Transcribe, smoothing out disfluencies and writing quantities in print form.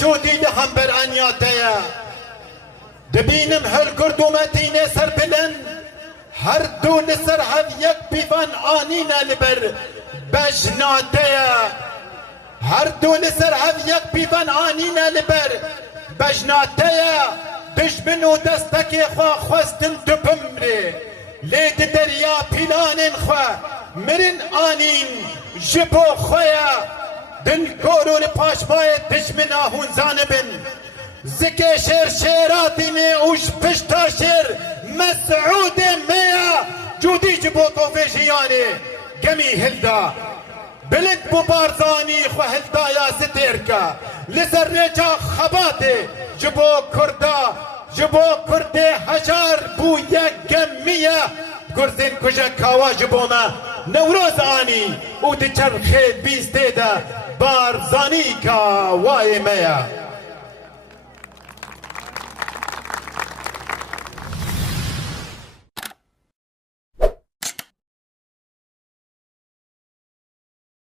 جودی لهم بر انیاتیا دبینم هر گردومتین سر بلن هر دو لسر هف یک بیوان آنین لبر بجناتیا هر دو لسر هف یک بیوان آنین لبر بجناتیا دشمن و دستک خواه خواستن دو بمره لید دریا پیلان خواه مرن آنین جبو خواه دن کورون پاشمای دشمن آهون زانبن زکه شیر شیراتینه اوش پشتا شیر مسعود میا جودی جبو توفه جیانه گمی هلدا بلند بو بارزانی خو هلدا یا ستیرکا لسر ریچا خباته جبو کردا جبو کرده هجار بو یک گمیه گرزین کجا کاوا جبو ما نوروز آنی او دی چرخید بیسته ده بارزانی کا وای میا